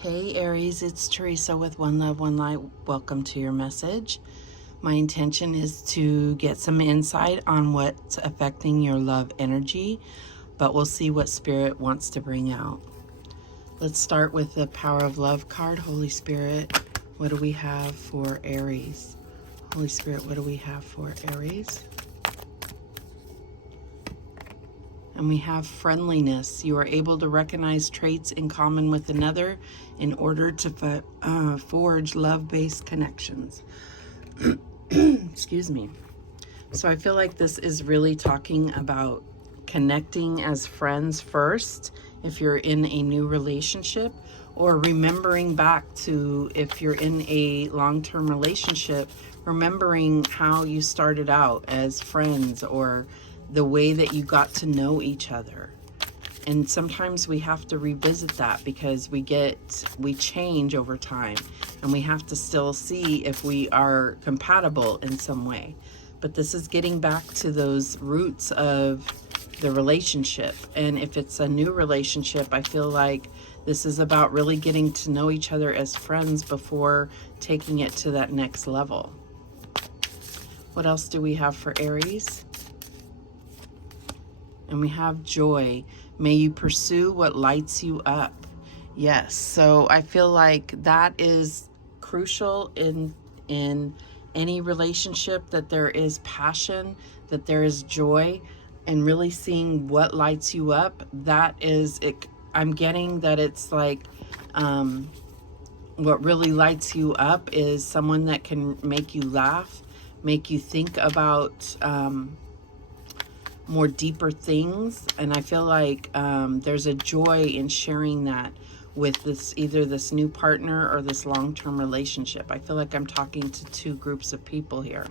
Hey Aries, it's Teresa with One Love, One Light. Welcome to your message. My intention is to get some insight on what's affecting your love energy, but we'll see what Spirit wants to bring out. Let's start with the Power of Love card. Holy Spirit, what do we have for Aries? Holy Spirit, what do we have for Aries? And we have friendliness. You are able to recognize traits in common with another in order to forge love-based connections. Excuse me. So I feel like this is really talking about connecting as friends first if you're in a new relationship, or remembering back to if you're in a long-term relationship, remembering how you started out as friends or the way that you got to know each other. And sometimes we have to revisit that because we change over time, and we have to still see if we are compatible in some way. But this is getting back to those roots of the relationship. And if it's a new relationship, I feel like this is about really getting to know each other as friends before taking it to that next level. What else do we have for Aries? And we have joy. May you pursue what lights you up. Yes, so I feel like that is crucial in any relationship, that there is passion, that there is joy, and really seeing what lights you up. That is it. I'm getting that it's like what really lights you up is someone that can make you laugh, make you think about more deeper things. And I feel like there's a joy in sharing that with either this new partner or this long-term relationship. I feel like I'm talking to two groups of people here.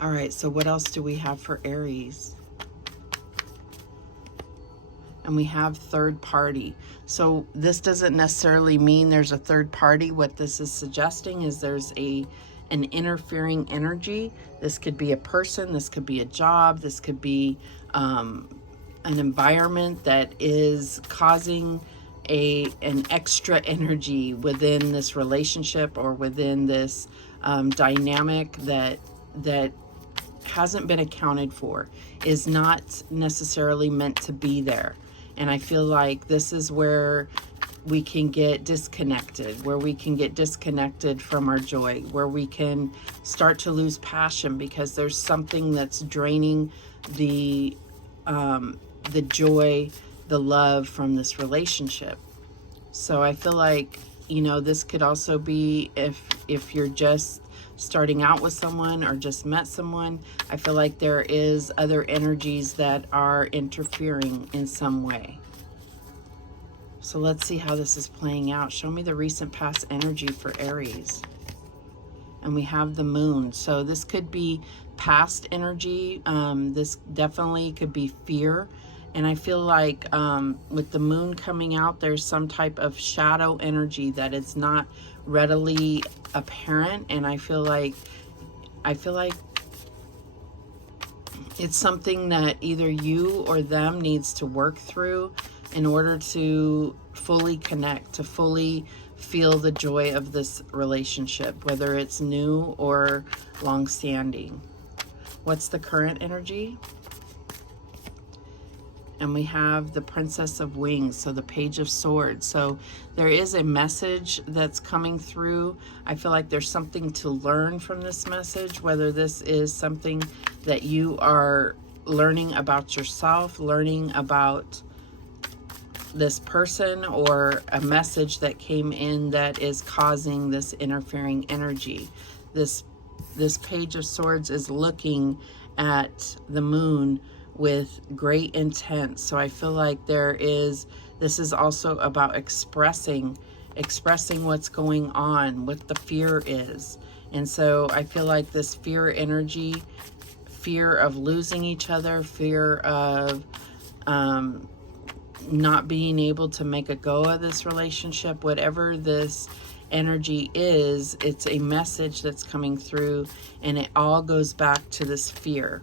All right, so what else do we have for Aries? And we have third party. So this doesn't necessarily mean there's a third party. What this is suggesting is there's an interfering energy. This could be a person, this could be a job, this could be an environment that is causing an extra energy within this relationship or within this dynamic that hasn't been accounted for, is not necessarily meant to be there. And I feel like this is where we can get disconnected, from our joy, where we can start to lose passion because there's something that's draining the joy, the love from this relationship. So I feel like, this could also be if you're just starting out with someone or just met someone. I feel like there is other energies that are interfering in some way. So let's see how this is playing out. Show me the recent past energy for Aries. And we have the moon. So this could be past energy. This definitely could be fear. And I feel like with the moon coming out, there's some type of shadow energy that is not readily apparent. And I feel like it's something that either you or them needs to work through in order to fully connect, to fully feel the joy of this relationship, whether it's new or long-standing. What's the current energy? And we have the Princess of Wings, so the Page of Swords. So there is a message that's coming through. I feel like there's something to learn from this message, whether this is something that you are learning about yourself, learning about this person, or a message that came in that is causing this interfering energy. This Page of Swords is looking at the moon with great intent. So I feel like this is also about expressing what's going on, what the fear is. And so I feel like this fear energy, fear of losing each other, fear of not being able to make a go of this relationship, whatever this energy is, it's a message that's coming through, and it all goes back to this fear.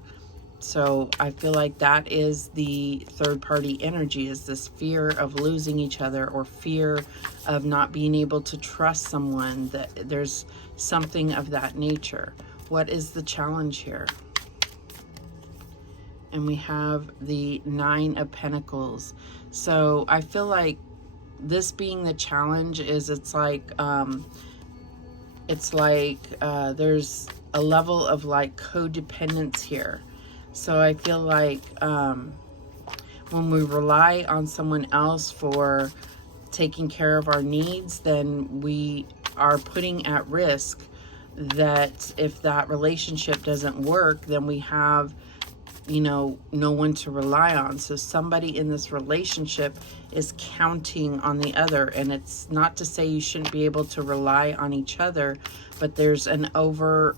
So I feel like that is the third party energy, is this fear of losing each other, or fear of not being able to trust someone, that there's something of that nature. What is the challenge here? And we have the Nine of Pentacles. So I feel like this being the challenge is, it's like there's a level of like codependence here. So I feel like when we rely on someone else for taking care of our needs, then we are putting at risk that if that relationship doesn't work, then we have, you know, no one to rely on. So somebody in this relationship is counting on the other. And it's not to say you shouldn't be able to rely on each other, but there's an over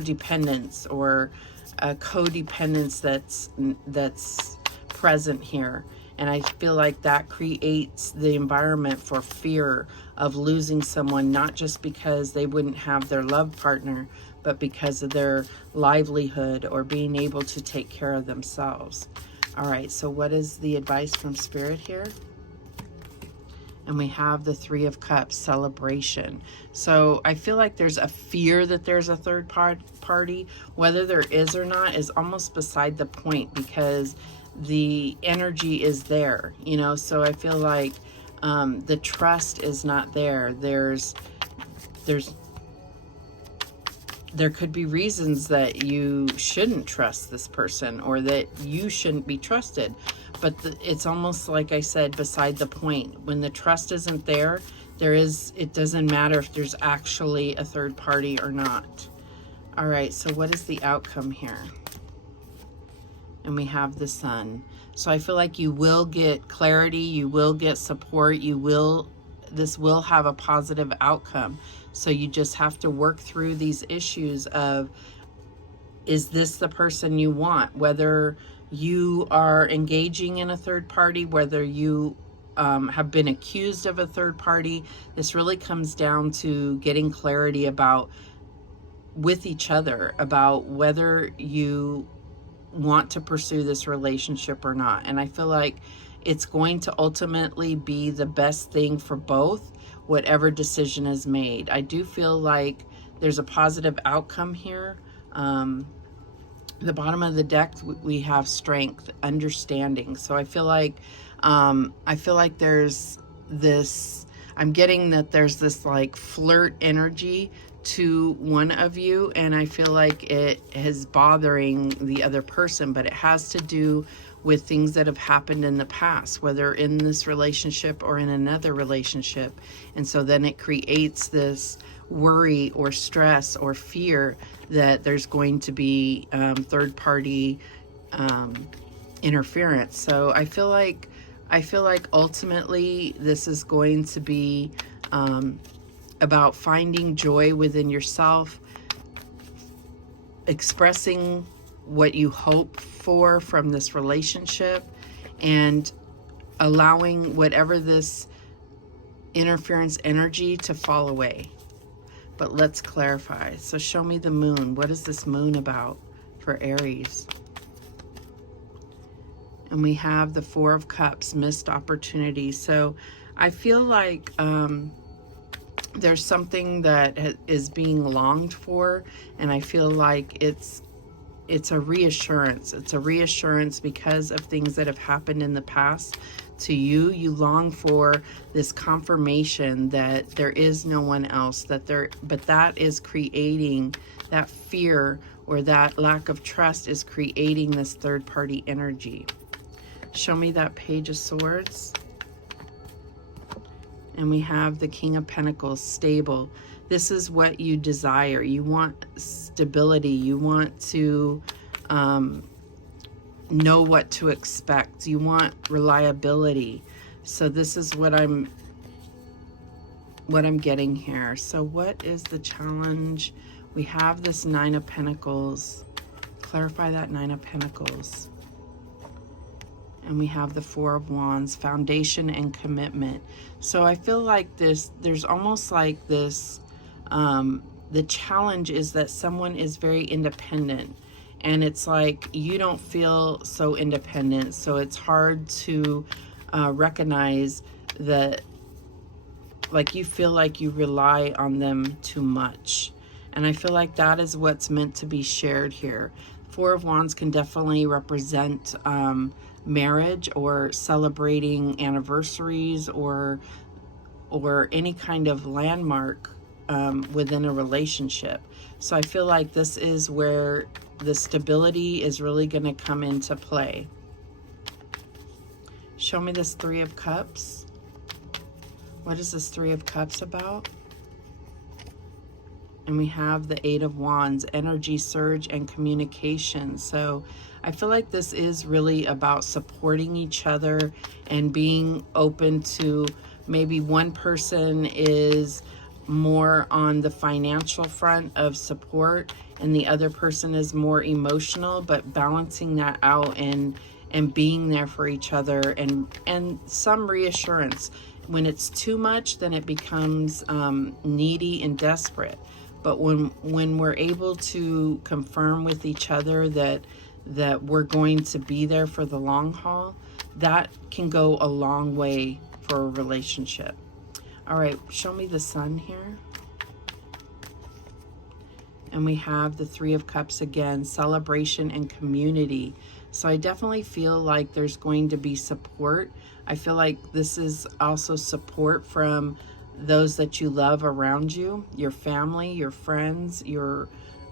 dependence, or a codependence that's present here. And I feel like that creates the environment for fear of losing someone, not just because they wouldn't have their love partner, but because of their livelihood or being able to take care of themselves. All right, so what is the advice from Spirit here? And we have the Three of Cups, celebration. So I feel like there's a fear that there's a third party. Whether there is or not is almost beside the point, because the energy is there, you know. So I feel like the trust is not there. There could be reasons that you shouldn't trust this person, or that you shouldn't be trusted. But it's almost, like I said, beside the point. When the trust isn't there, it doesn't matter if there's actually a third party or not. All right, so what is the outcome here? And we have the Sun. So I feel like you will get clarity, you will get support, this will have a positive outcome. So you just have to work through these issues of, is this the person you want? Whether you are engaging in a third party, whether you have been accused of a third party, this really comes down to getting clarity with each other, about whether you want to pursue this relationship or not. And I feel like it's going to ultimately be the best thing for both, whatever decision is made. I do feel like there's a positive outcome here. The bottom of the deck, we have strength, understanding. So I feel like there's this, I'm getting that there's this like flirt energy to one of you, and I feel like it is bothering the other person, but it has to do with things that have happened in the past, whether in this relationship or in another relationship. And so then it creates this worry or stress or fear that there's going to be third party interference. So I feel like ultimately this is going to be about finding joy within yourself, expressing what you hope for from this relationship, and allowing whatever this interference energy to fall away. But let's clarify. So show me the moon. What is this moon about for Aries? And we have the Four of Cups, missed opportunity. So I feel like there's something that is being longed for, and I feel like it's a reassurance. It's a reassurance because of things that have happened in the past to you. You long for this confirmation that there is no one else, but that is creating that fear, or that lack of trust is creating this third party energy. Show me that Page of Swords. And we have the King of Pentacles, stable. This is what you desire. You want stability. You want to know what to expect. You want reliability. So this is what I'm getting here. So what is the challenge? We have this Nine of Pentacles. Clarify that Nine of Pentacles. And we have the Four of Wands, foundation and commitment. So I feel like there's almost like this the challenge is that someone is very independent, and it's like you don't feel so independent, so it's hard to recognize that, like, you feel like you rely on them too much. And I feel like that is what's meant to be shared here. Four of Wands can definitely represent marriage, or celebrating anniversaries, or any kind of landmark within a relationship. So I feel like this is where the stability is really going to come into play. Show me this Three of Cups. What is this Three of Cups about? And we have the Eight of Wands, energy surge and communication. So I feel like this is really about supporting each other and being open to, maybe one person is more on the financial front of support and the other person is more emotional, but balancing that out and being there for each other, and some reassurance. When it's too much, then it becomes needy and desperate. But when we're able to confirm with each other that we're going to be there for the long haul, that can go a long way for a relationship. All right, show me the Sun here. And we have the Three of Cups again, celebration and community. So I definitely feel like there's going to be support. I feel like this is also support from those that you love around you, your family, your friends,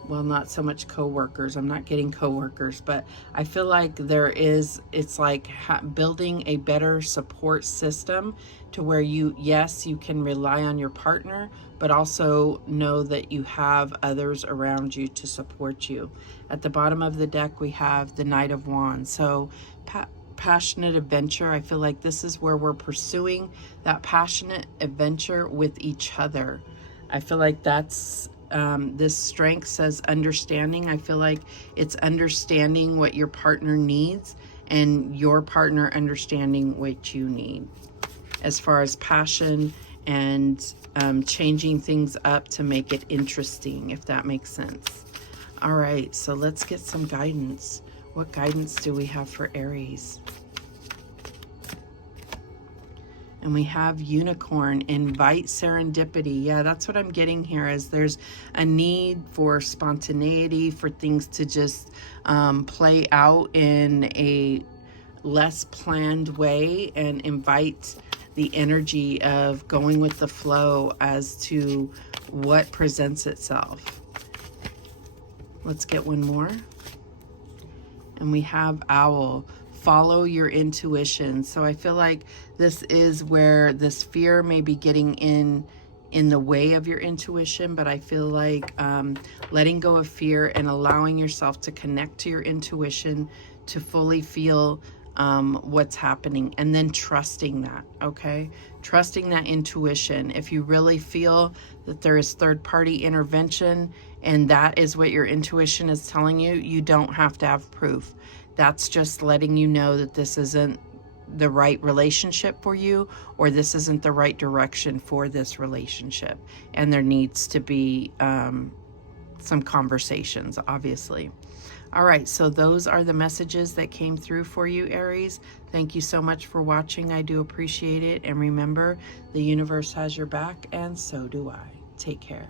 well, not so much co-workers. I'm not getting co-workers, but I feel like it's like building a better support system to where yes, you can rely on your partner, but also know that you have others around you to support you. At the bottom of the deck, we have the Knight of Wands. So passionate adventure. I feel like this is where we're pursuing that passionate adventure with each other. I feel like that's this strength says understanding. I feel like it's understanding what your partner needs and your partner understanding what you need as far as passion and changing things up to make it interesting, if that makes sense. All right, so let's get some guidance. What guidance do we have for Aries? And we have Unicorn, invite serendipity. Yeah, that's what I'm getting here, is there's a need for spontaneity, for things to just play out in a less planned way, and invite the energy of going with the flow as to what presents itself. Let's get one more. And we have Owl. Follow your intuition. So I feel like this is where this fear may be getting in the way of your intuition, but I feel like letting go of fear and allowing yourself to connect to your intuition to fully feel what's happening, and then trusting that, okay? Trusting that intuition. If you really feel that there is third-party intervention and that is what your intuition is telling you, you don't have to have proof. That's just letting you know that this isn't the right relationship for you, or this isn't the right direction for this relationship. And there needs to be some conversations, obviously. All right, so those are the messages that came through for you, Aries. Thank you so much for watching. I do appreciate it. And remember, the universe has your back, and so do I. Take care.